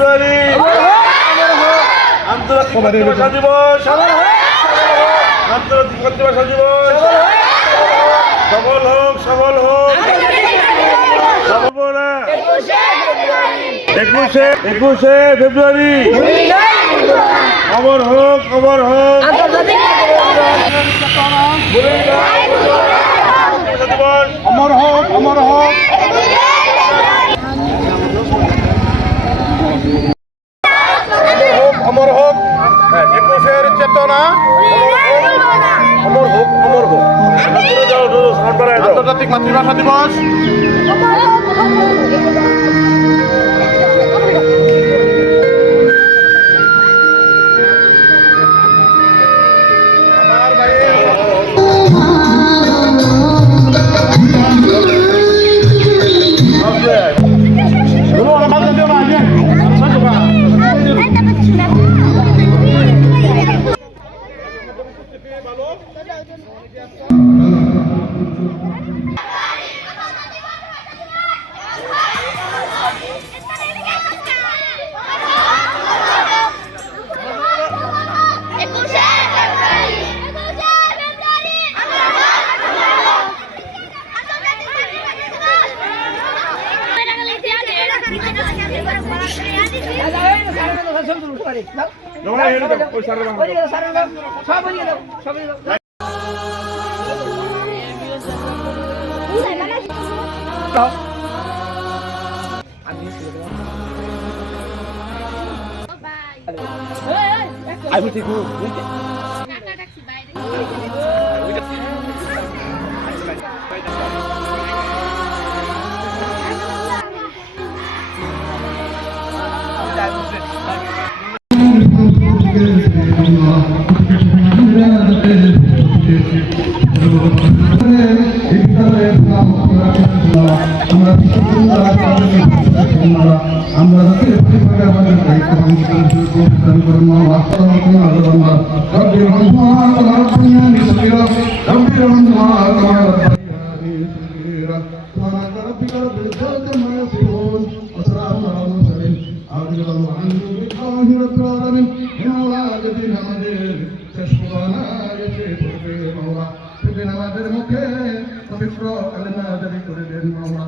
ফেব্রুয়ারি আন্তর্জাতিক মাতৃভাষা দিবস, আন্তর্জাতিক মাতৃভাষা দিবস সফল হোক, সফল হোক। 21শে ফেব্রুয়ারি অমর হোক, অমর হোক। অমর হোক, অমর হোক। অমর হোক 21-এর চেতনা, অমর হোক, অমর হোক। আন্তর্জাতিক মাতৃভাষা দিবস। আমার ভাইয়ের I will take you. আমাদের মুখে পবিত্র কালেমা জারি করে দেন মাওলা।